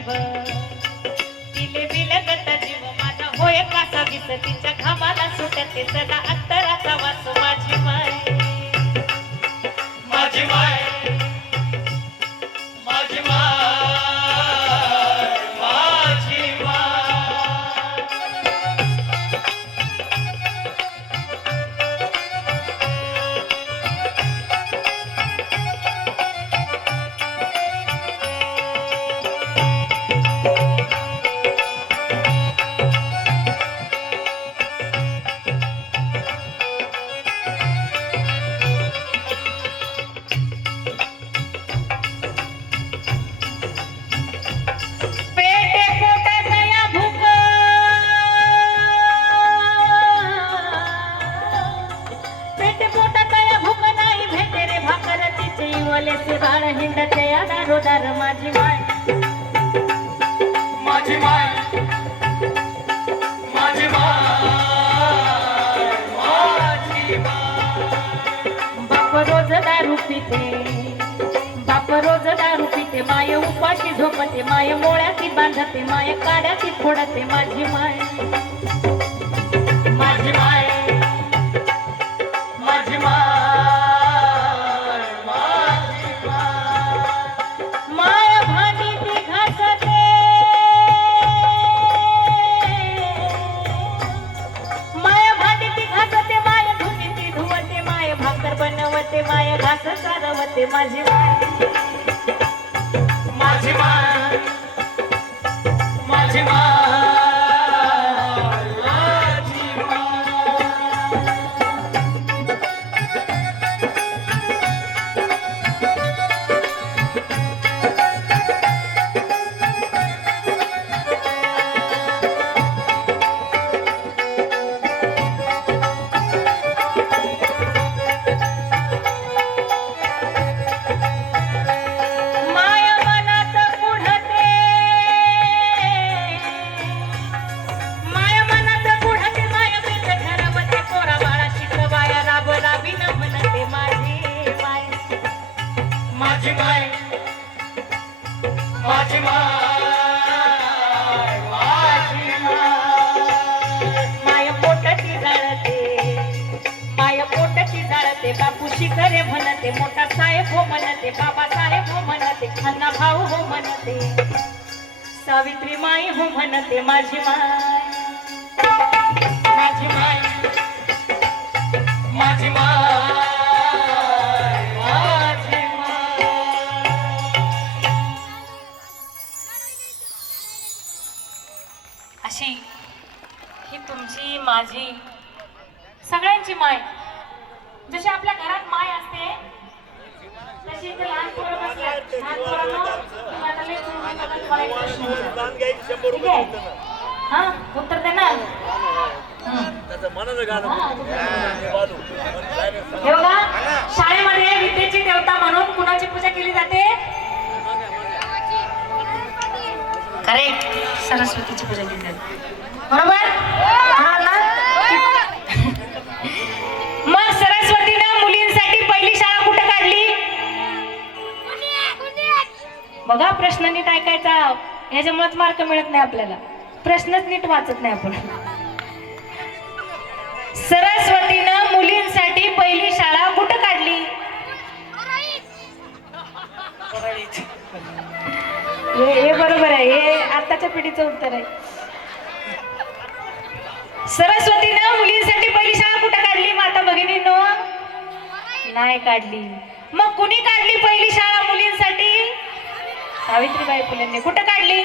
जीव तिले विलगत जीव माझा होय कासा विस तिच्या घामाला सुटते सदा अंतराचा वास माझी माय माझी माय माझी माय माझी माय दारोदार माझी माय माझी माय माझी माय माझी माय बाप रोज दारू पिते बाप रोज दारू पिते माय उपाशी झोपते माय मोळ्याती बांधते माय काड्याती फोडते माझी माय माझी माय माझी माय बनवते माय घास सारवते माझी माय माझी माय माझी माय माझी माय माझी माय माझी माय पोटाची जाळते माय पोटाची जाळते बापू शिखरे म्हणते मोठा साहेब हो म्हणते बाबा साहेब हो म्हणते खन्ना भाऊ हो म्हणते सावित्री माई हो म्हणते माझी माय माझी माय माझी माय अशी ही तुमची माझी सगळ्यांची माय जशी आपल्या घरात माय असते तशी इथे लहान पोरं बसल्यात लहान पोरांनो तुम्हाला लई तुम्हाला एक प्रश्न विचारतो. ठीक आहे हा उत्तर दे ना हे बघा शाळेमध्ये विद्येची देवता म्हणून कुणाची पूजा केली जाते करेक्ट सरस्वतीची पूजा केली जाते बरोबर मग सरस्वतीनं मुलींसाठी पहिली शाळा कुठे काढली बघा प्रश्न नीट ऐकायचा ह्याच्यामुळेच मार्क मिळत नाही आपल्याला प्रश्नच नीट वाचत नाही आपण सरस्वतीनं मुलींसाठी पहिली शाळा कुठे काढली हे बरोबर आहे हे आताच्या पिढीचं उत्तर आहे सरस्वतीनं मुलींसाठी पहिली शाळा कुठे काढली माता भगिनींनो नाही काढली मग कुणी काढली पहिली शाळा मुलींसाठी सावित्रीबाई फुलेंनी कुठे काढली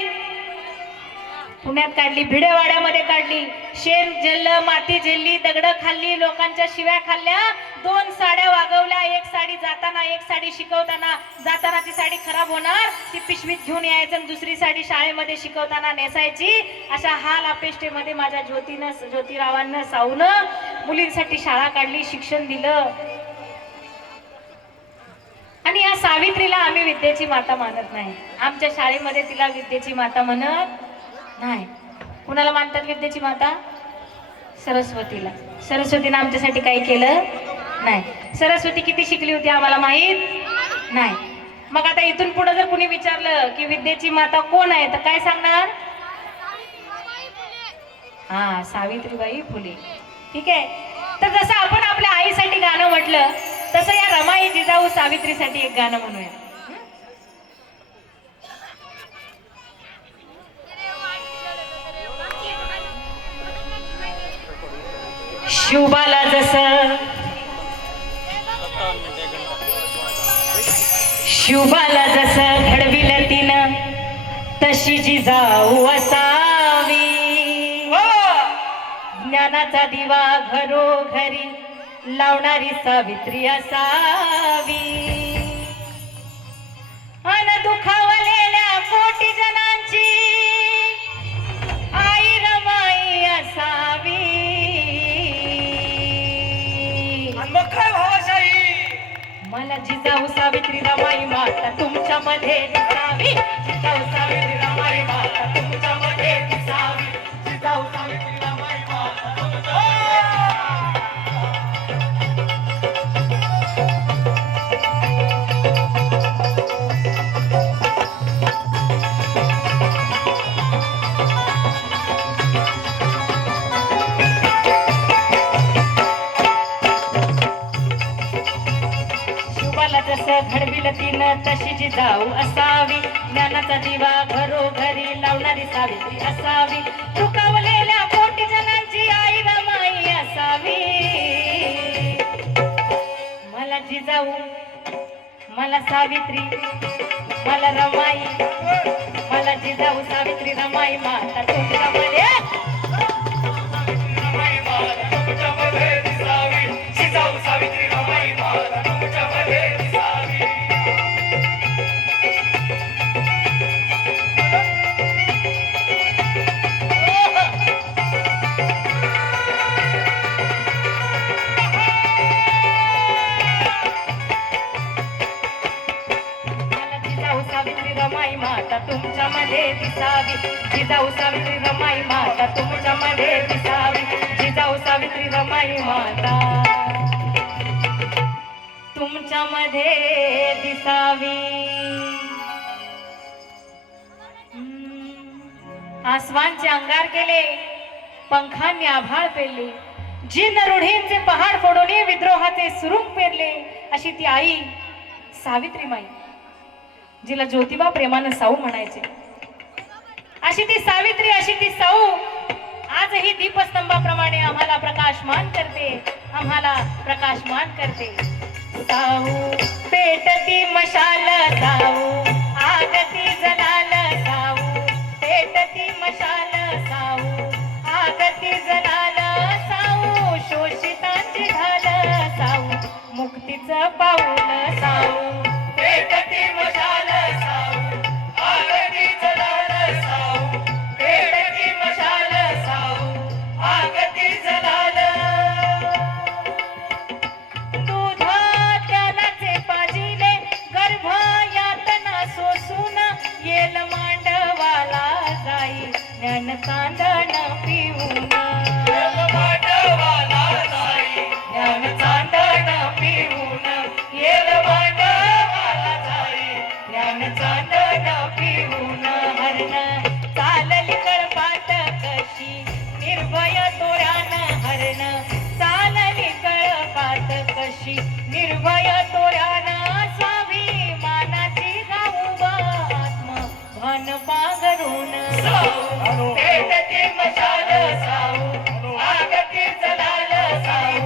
पुण्यात काढली भिडेवाड्यामध्ये काढली शेण झेललं माती झेलली दगड खाल्ली लोकांच्या शिव्या खाल्ल्या 2 साड्या वागवल्या एक साडी जाताना एक साडी शिकवताना जातानाची साडी खराब होणार ती पिशवीत घेऊन यायचं आणि दुसरी साडी शाळेमध्ये शिकवताना नेसायची अशा हाल अपेष्टेमध्ये माझ्या ज्योतिरावांना सावनं मुलींसाठी शाळा काढली शिक्षण दिलं आणि या सावित्रीला आम्ही विद्येची माता मानत नाही आमच्या शाळेमध्ये तिला विद्येची माता म्हणत नाही कुणाला मानतात विद्येची माता सरस्वतीला सरस्वतीने आमच्यासाठी काही केलं नाही सरस्वती किती शिकली होती आम्हाला माहित नाही मग आता इथून पुढे जर कुणी विचारलं की विद्येची माता कोण आहे तर काय सांगणार? हा, सावित्रीबाई फुले. ठीक आहे. तर जसं आपण आपल्या आईसाठी गाणं म्हटलं तसं या रमाई जिजाऊ सावित्रीसाठी एक गाणं म्हणूया. शिवबाला जसं घडविलं तिनं तशी जिजाऊ असावी. ज्ञानाचा दिवा घरोघरी लावणारी सावित्री असावी. अन दुखावलेल्या कोटी जनांची आई रमाई असावी. मला जिजाऊ सावित्री रमाई माता तुमच्या मध्ये दिसावी. जिजाऊ सावित्री रमाई माता तुमच्या मध्ये दिसावी. जिजाऊ सावित्री रमाई माता घडविलं तिनं तशी जिजाऊ असावी. ज्ञानाचा दिवा घरोघरी लावणारी सावित्री असावी. दुखावलेल्या कोटी जणांची आई रमाई असावी. मला जिजाऊ, मला सावित्री, मला रमाई, मला जिजाऊ सावित्री रमाई माता तुमच्यामध्ये जिजाऊ सावित्री रमाई माता तुमच्यामध्ये रमाई माता तुमच्यामध्ये दिसावी. जिजाऊ सावित्री रमाई माता तुमच्यामध्ये दिसावी. जिजाऊ सावित्री रमाई माता तुमच्यामध्ये दिसावी. आसमानचे अंगार केले, पंखांनी आभाळ पेरले, जिन रूढींचे पहाड फोडून विद्रोहाचे सुरुंग पेरले. अशी ती आई सावित्रीमाई, जिला ज्योतिबा प्रेमानं साऊ म्हणायचे. अशी ती सावित्री, अशी ती साऊ आजही दीपस्तंभाप्रमाणे आम्हाला प्रकाशमान करते, आम्हाला प्रकाशमान करते. साऊ पेटती मशाल, साऊ आगती जलाल, साऊ पेटती मशाल, साऊ आगती जलाल, साऊ शोषितांची ढाल, साऊ मुक्तीचं पाऊल, साऊ पेटती मशाल, साऊ आगती जलाल, साऊ पेटती मशाल, साऊ आगती जलाल. दुधात त्यालाचे पाजिले गर्भ यातना सोसून येल मांडवाला जाई ज्ञान चांदण पिऊन. मांडवाला जाई ज्ञान चांदण पिऊन. येल मांडवाला जाई ज्ञान चांदण पिऊन. हरण चालली कळपात कशी निर्भय तोरान. हरण चालली कळपात कशी निर्भय तोरान. स्वाभिमानाची गाऊ आत्म भान पांघरून. साऊ पेटती मशाल, साऊ आगती जलाल, साऊ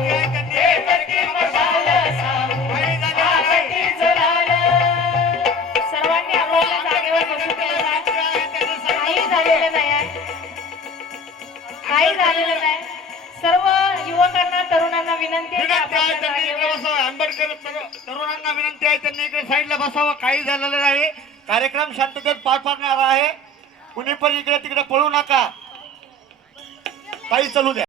पेटती मशाल, साऊ आगती जलाल. सर्वांनी आपल्या जागेवर बसून काही झालेलं नाही, काही झालेलं नाही. सर्व युवकांना, तरुणांना विनंती आहे की आपल्या जागेवर आंबेडकर तरुणांना विनंती आहे त्यांनी इकडे साईडला बसावं. काही झालेलं नाही. कार्यक्रम शांततेत पार पाडणार आहे. कुणी पण इकडे तिकडे पळू नका. काही चालू द्या.